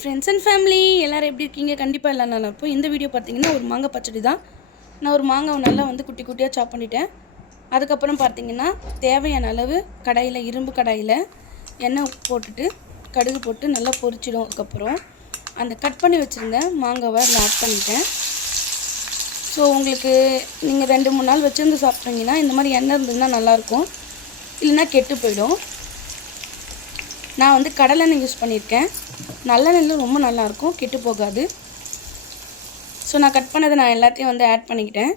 Friends and family எல்லோரும் எப்படி இருக்கீங்க? கண்டிப்பாக எல்லாம் நல்லா இருப்போம். இந்த வீடியோ பார்த்தீங்கன்னா ஒரு மாங்காய் பச்சடி தான். நான் ஒரு மாங்காவை நல்லா குட்டி குட்டியாக சாப் பண்ணிட்டேன். அதுக்கப்புறம் பார்த்தீங்கன்னா தேவையான அளவு கடாயில், இரும்பு கடாயில் எண்ணெய் போட்டுட்டு கடுகு போட்டு நல்லா பொரிச்சிடும். அதுக்கப்புறம் அந்த கட் பண்ணி வச்சுருந்த மாங்காவை அதில் ஆட் பண்ணிட்டேன். ஸோ உங்களுக்கு நீங்கள் 2-3 நாள் வச்சுருந்து சாப்பிட்றீங்கன்னா இந்த மாதிரி எண்ணெய் இருந்ததுன்னா நல்லாயிருக்கும், இல்லைன்னா கெட்டு போயிடும். நான் கடலெண்ணெய் யூஸ் பண்ணியிருக்கேன். நல்லெண்ணெயில் ரொம்ப நல்லாயிருக்கும், கெட்டு போகாது. ஸோ நான் கட் பண்ணதை நான் எல்லாத்தையும் ஆட் பண்ணிக்கிட்டேன்.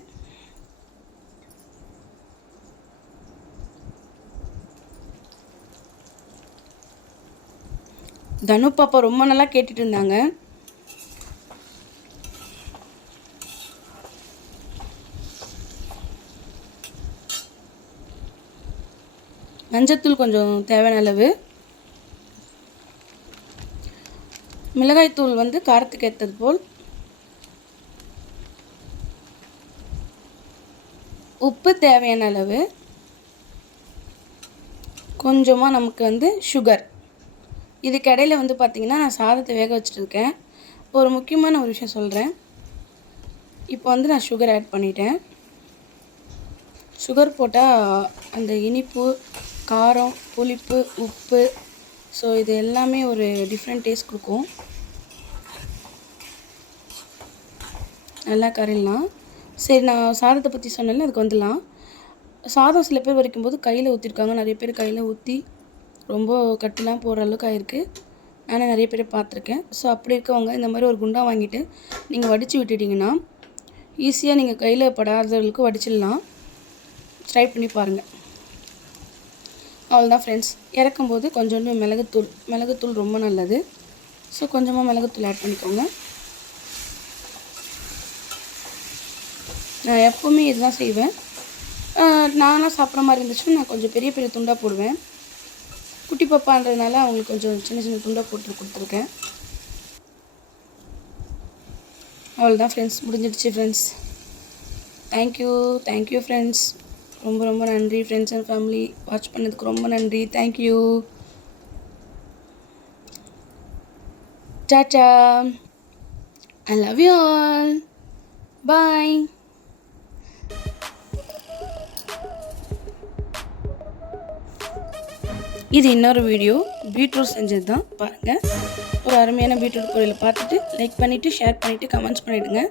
தனு பாப்பா ரொம்ப நல்லா கேட்டுட்டு இருந்தாங்க. மஞ்சத்தூள் கொஞ்சம் தேவையான அளவு, மிளகாய்த்தூள் காரத்துக்கு ஏற்றது போல், உப்பு தேவையான அளவு, கொஞ்சமாக நமக்கு சுகர். இதுக்கு இடையில பார்த்திங்கன்னா நான் சாதத்தை வேக வச்சுருக்கேன். ஒரு முக்கியமான ஒரு விஷயம் சொல்கிறேன். இப்போ நான் சுகர் ஆட் பண்ணிட்டேன். சுகர் போட்டால் அந்த இனிப்பு, காரம், புளிப்பு, உப்பு, ஸோ இது எல்லாமே ஒரு டிஃப்ரெண்ட் டேஸ்ட் கொடுக்கும். நல்லா கரையலாம். சரி, நான் சாதத்தை பற்றி சொன்னேன்ல, அதுக்கு வந்துடலாம். சாதம் சில பேர் வரைக்கும்போது கையில் ஊற்றிருக்காங்க. நிறைய பேர் கையில் ஊற்றி ரொம்ப கட்டுலாம் போகிற அளவுக்கு ஆகிருக்கு. ஆனால் நிறைய பேர் பார்த்துருக்கேன். ஸோ அப்படி இருக்கவங்க இந்த மாதிரி ஒரு குண்டா வாங்கிட்டு நீங்கள் வடித்து விட்டுட்டிங்கன்னா ஈஸியாக நீங்கள் கையில் படாதவர்களுக்கு வடிச்சிடலாம். ட்ரை பண்ணி பாருங்கள். அவ்வளோதான் ஃப்ரெண்ட்ஸ். இறக்கும்போது கொஞ்சோண்டு மிளகுத்தூள் ரொம்ப நல்லது. ஸோ கொஞ்சமாக மிளகுத்தூள் ஆட் பண்ணிக்கோங்க. நான் எப்போவுமே இதுதான் செய்வேன். நானாக சாப்பிட்ற மாதிரி இருந்துச்சுன்னா நான் கொஞ்சம் பெரிய பெரிய துண்டாக போடுவேன். குட்டி பாப்பான்றதுனால அவங்களுக்கு கொஞ்சம் சின்ன சின்ன துண்டாக போட்டு கொடுத்துருக்கேன். அவ்வளோதான் ஃப்ரெண்ட்ஸ், முடிஞ்சிடுச்சு ஃப்ரெண்ட்ஸ். Thank you friends. ரொம்ப ரொம்ப நன்றி ஃப்ரெண்ட்ஸ் அண்ட் ஃபேமிலி. வாட்ச் பண்ணதுக்கு ரொம்ப நன்றி. Thank you. Tata. I love you all. Bye. இது இன்னொரு வீடியோ, பீட்ரூட் செஞ்சது தான் பாருங்கள். ஒரு அருமையான பீட்ரூட் பொரியல் பார்த்துட்டு லைக் பண்ணிவிட்டு, ஷேர் பண்ணிவிட்டு, கமெண்ட்ஸ் பண்ணிவிடுங்க.